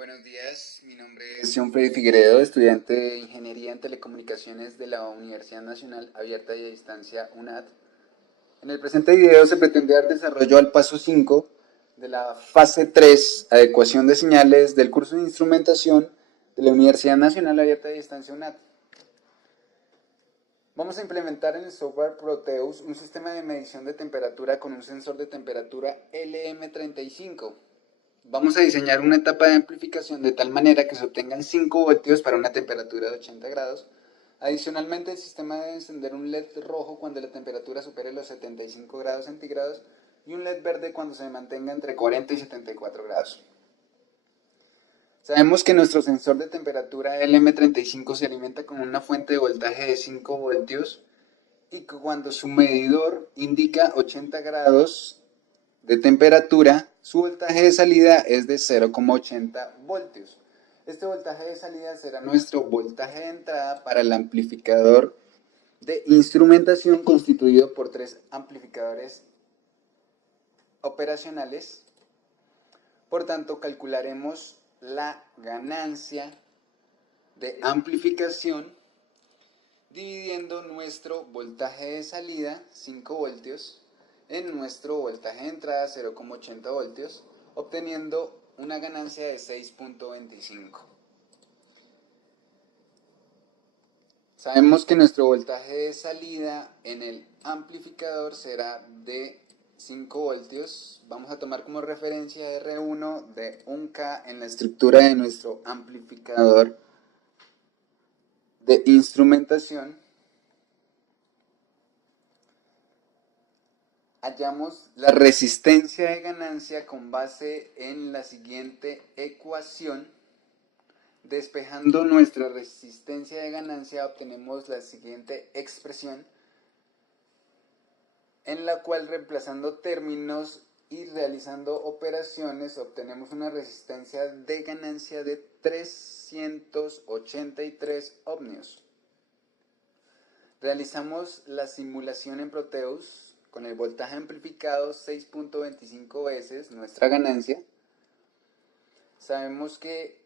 Buenos días, mi nombre es John Freddy Figueredo, estudiante de Ingeniería en Telecomunicaciones de la Universidad Nacional Abierta y a Distancia UNAD. En el presente video se pretende dar desarrollo al paso 5 de la fase 3, adecuación de señales del curso de instrumentación de la Universidad Nacional Abierta y a Distancia UNAD. Vamos a implementar en el software Proteus un sistema de medición de temperatura con un sensor de temperatura LM35. Vamos a diseñar una etapa de amplificación de tal manera que se obtengan 5 voltios para una temperatura de 80 grados. Adicionalmente, el sistema debe encender un LED rojo cuando la temperatura supere los 75 grados centígrados y un LED verde cuando se mantenga entre 40 y 74 grados. Sabemos que nuestro sensor de temperatura LM35 se alimenta con una fuente de voltaje de 5 voltios y que cuando su medidor indica 80 grados de temperatura, su voltaje de salida es de 0,80 voltios. Este voltaje de salida será nuestro voltaje de entrada para el amplificador de instrumentación constituido por 3 amplificadores operacionales. Por tanto, calcularemos la ganancia de amplificación dividiendo nuestro voltaje de salida, 5 voltios, en nuestro voltaje de entrada, 0,80 voltios, obteniendo una ganancia de 6.25. Sabemos que nuestro voltaje de salida en el amplificador será de 5 voltios. Vamos a tomar como referencia R1 de 1K en la estructura de nuestro amplificador de instrumentación. Hallamos la resistencia de ganancia con base en la siguiente ecuación. Despejando nuestra resistencia de ganancia obtenemos la siguiente expresión, en la cual reemplazando términos y realizando operaciones obtenemos una resistencia de ganancia de 383 ohmios. Realizamos la simulación en Proteus con el voltaje amplificado 6.25 veces nuestra ganancia. Sabemos que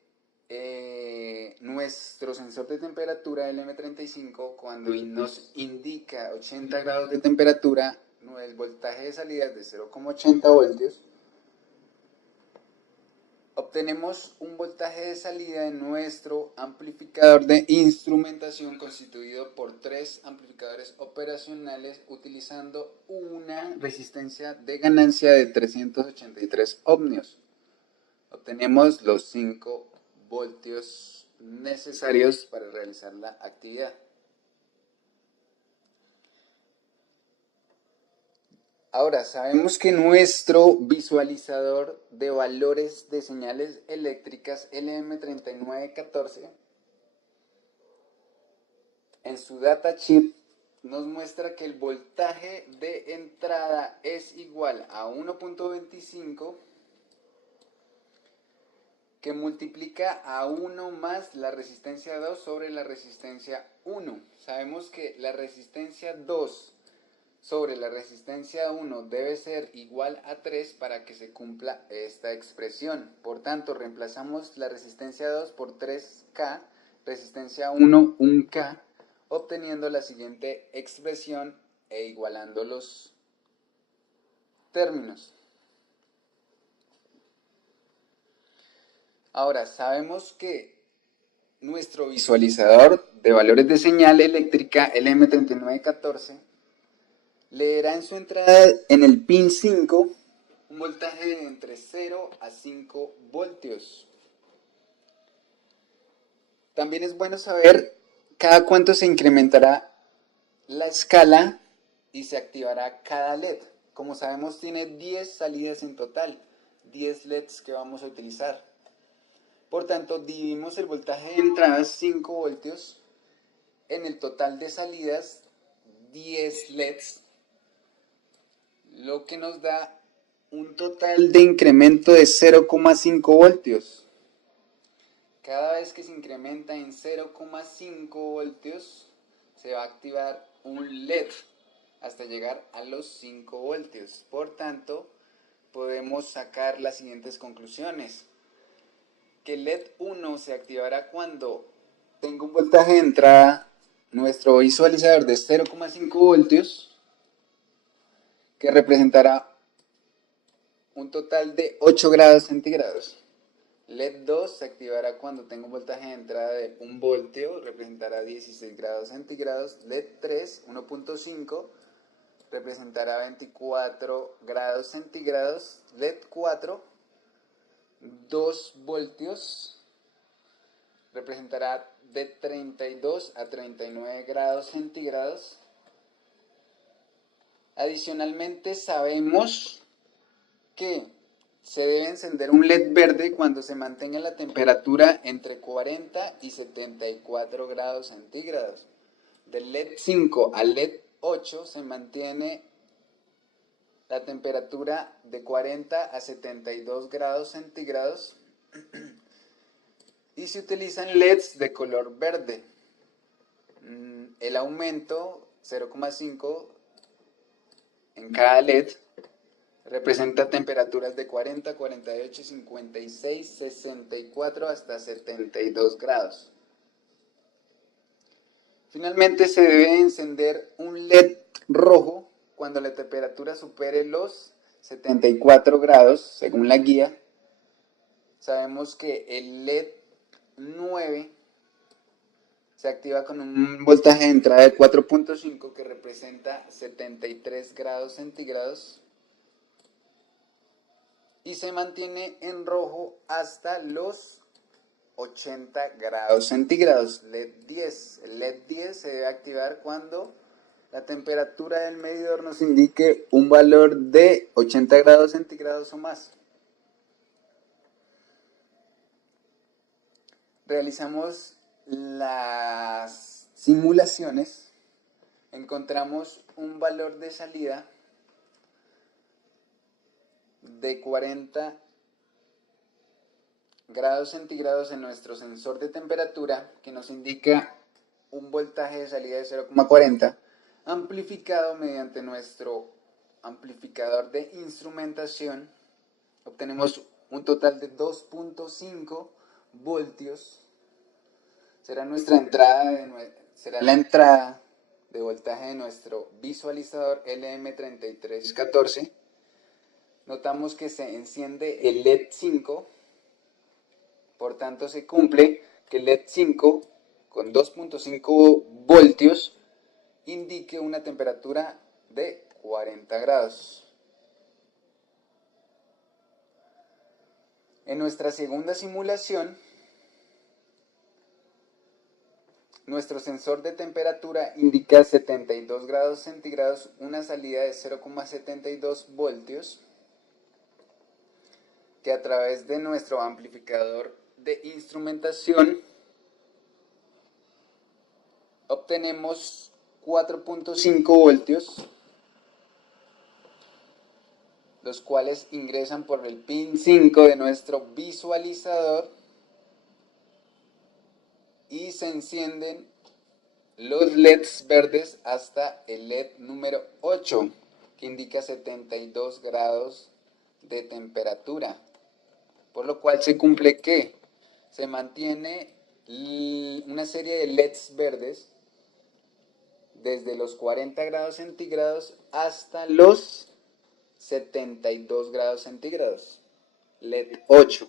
nuestro sensor de temperatura LM35 cuando nos indica 80 grados de temperatura, el voltaje de salida es de 0,80 voltios. Obtenemos un voltaje de salida en nuestro amplificador de instrumentación constituido por 3 amplificadores operacionales utilizando una resistencia de ganancia de 383 ohmios. Obtenemos los 5 voltios necesarios para realizar la actividad. Ahora, sabemos que nuestro visualizador de valores de señales eléctricas LM3914 en su datasheet nos muestra que el voltaje de entrada es igual a 1.25 que multiplica a 1 más la resistencia 2 sobre la resistencia 1. Sabemos que la resistencia 2 sobre la resistencia 1 debe ser igual a 3 para que se cumpla esta expresión. Por tanto, reemplazamos la resistencia 2 por 3K, resistencia 1, 1K, obteniendo la siguiente expresión e igualando los términos. Ahora, sabemos que nuestro visualizador de valores de señal eléctrica LM3914 leerá en su entrada en el pin 5 un voltaje de entre 0 a 5 voltios. También es bueno saber cada cuánto se incrementará la escala y se activará cada LED. Como sabemos, tiene 10 salidas en total, 10 LEDs que vamos a utilizar. Por tanto, dividimos el voltaje de entrada 5 voltios en el total de salidas 10 LEDs, lo que nos da un total de incremento de 0,5 voltios. Cada vez que se incrementa en 0,5 voltios, se va a activar un LED hasta llegar a los 5 voltios. Por tanto, podemos sacar las siguientes conclusiones. que LED 1 se activará cuando tenga un voltaje de entrada, nuestro visualizador de 0,5 voltios, que representará un total de 8 grados centígrados. LED 2 se activará cuando tenga un voltaje de entrada de 1 voltio, representará 16 grados centígrados. LED 3, 1.5, representará 24 grados centígrados. LED 4, 2 voltios, representará de 32 a 39 grados centígrados. Adicionalmente, sabemos que se debe encender un LED verde cuando se mantenga la temperatura entre 40 y 74 grados centígrados. Del LED 5 al LED 8 se mantiene la temperatura de 40 a 72 grados centígrados y se utilizan LEDs de color verde. El aumento 0,5 en cada LED representa temperaturas de 40, 48, 56, 64 hasta 72 grados. Finalmente se debe encender un LED rojo cuando la temperatura supere los 74 grados, según la guía. Sabemos que el LED 9 se activa con un voltaje de entrada de 4.5 que representa 73 grados centígrados y se mantiene en rojo hasta los 80 grados centígrados. LED 10. El LED 10 se debe activar cuando la temperatura del medidor nos indique un valor de 80 grados centígrados o más. Realizamos las simulaciones, encontramos un valor de salida de 40 grados centígrados en nuestro sensor de temperatura que nos indica un voltaje de salida de 0,40 amplificado mediante nuestro amplificador de instrumentación. Obtenemos un total de 2.5 voltios. Será nuestra entrada será la entrada de voltaje de nuestro visualizador LM3314. Notamos que se enciende el LED 5, por tanto se cumple que el LED 5 con 2.5 voltios indique una temperatura de 40 grados. En nuestra segunda simulación, nuestro sensor de temperatura indica 72 grados centígrados, una salida de 0,72 voltios, que a través de nuestro amplificador de instrumentación obtenemos 4.5 voltios, los cuales ingresan por el pin 5 de nuestro visualizador y se encienden los LEDs verdes hasta el LED número 8, que indica 72 grados de temperatura, por lo cual se cumple que se mantiene una serie de LEDs verdes desde los 40 grados centígrados hasta los 72 grados centígrados. LED 8.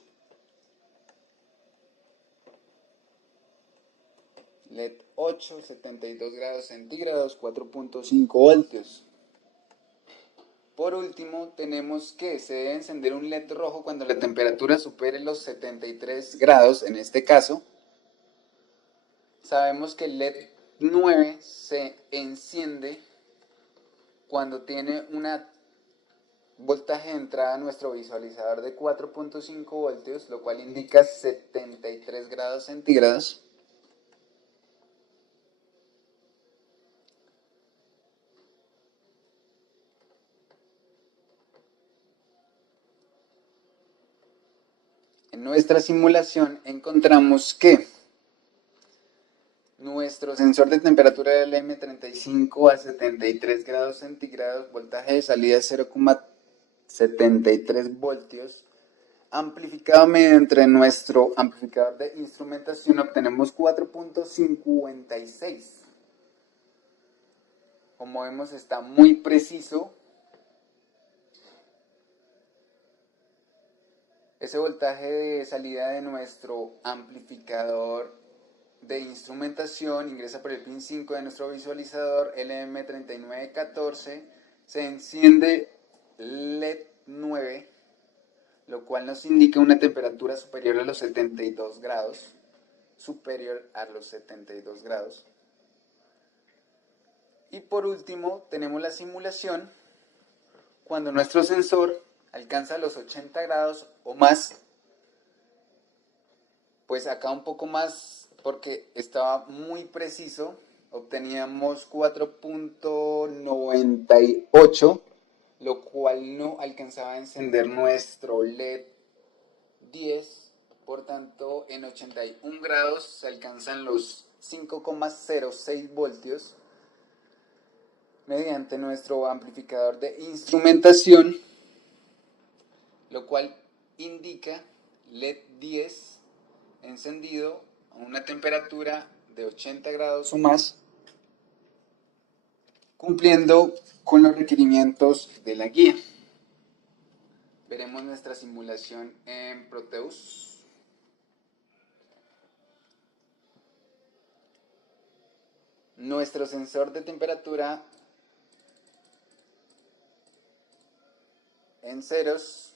LED 8, 72 grados centígrados, 4.5 voltios. Por último, tenemos que se debe encender un LED rojo cuando la temperatura supere los 73 grados, en este caso. Sabemos que el LED 9 se enciende cuando tiene una voltaje de entrada a nuestro visualizador de 4.5 voltios, lo cual indica 73 grados centígrados. En nuestra simulación encontramos que nuestro sensor de temperatura del M35 a 73 grados centígrados, voltaje de salida 0,73 voltios, amplificado mediante nuestro amplificador de instrumentación obtenemos 4.56. Como vemos, está muy preciso. Ese voltaje de salida de nuestro amplificador de instrumentación ingresa por el pin 5 de nuestro visualizador LM3914. Se enciende LED 9, lo cual nos indica una temperatura superior a los 72 grados. Superior a los 72 grados. Y por último, tenemos la simulación cuando nuestro sensor alcanza los 80 grados o más. Pues acá un poco más porque estaba muy preciso. Obteníamos 4.98, lo cual no alcanzaba a encender nuestro LED 10. Por tanto, en 81 grados se alcanzan los 5,06 voltios mediante nuestro amplificador de instrumentación, lo cual indica LED 10 encendido a una temperatura de 80 grados o más, cumpliendo con los requerimientos de la guía. Veremos nuestra simulación en Proteus. Nuestro sensor de temperatura en ceros.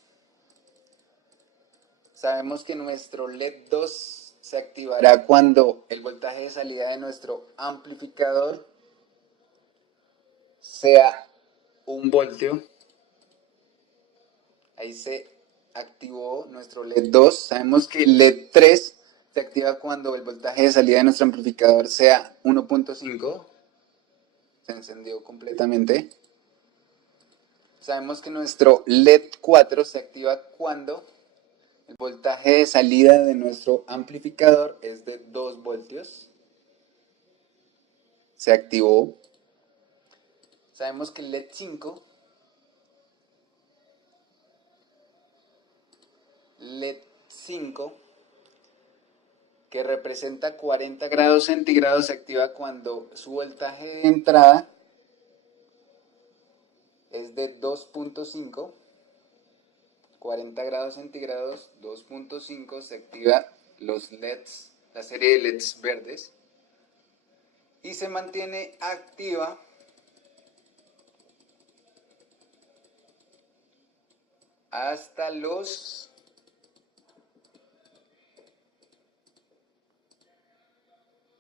Sabemos que nuestro LED 2 se activará cuando el voltaje de salida de nuestro amplificador sea 1 voltio. Ahí se activó nuestro LED 2. Sabemos que el LED 3 se activa cuando el voltaje de salida de nuestro amplificador sea 1.5. Se encendió completamente. Sabemos que nuestro LED 4 se activa cuando el voltaje de salida de nuestro amplificador es de 2 voltios. Se activó. Sabemos que el LED 5 que representa 40 grados centígrados se activa cuando su voltaje de entrada es de 2.5. 40 grados centígrados, 2.5, se activa los LEDs, la serie de LEDs verdes, y se mantiene activa hasta los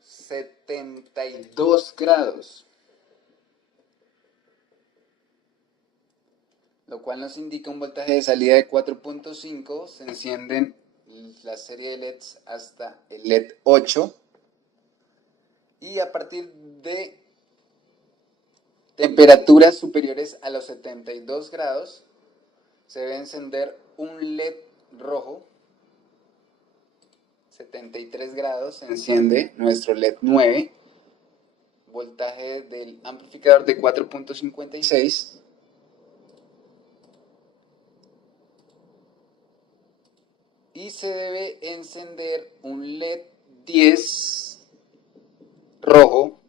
72 grados, lo cual nos indica un voltaje de salida de 4.5. Se encienden la serie de LEDs hasta el LED 8, y a partir de temperaturas superiores a los 72 grados se debe encender un LED rojo. 73 grados se enciende nuestro LED 9, voltaje del amplificador de 4.56. Y se debe encender un LED 10 rojo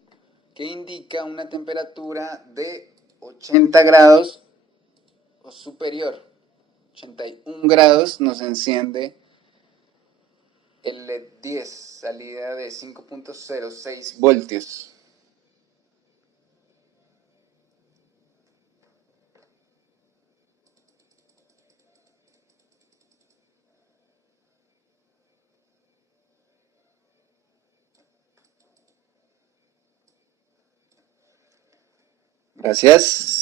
que indica una temperatura de 80 grados o superior. 81 grados nos enciende el LED 10, salida de 5.06 voltios. Gracias.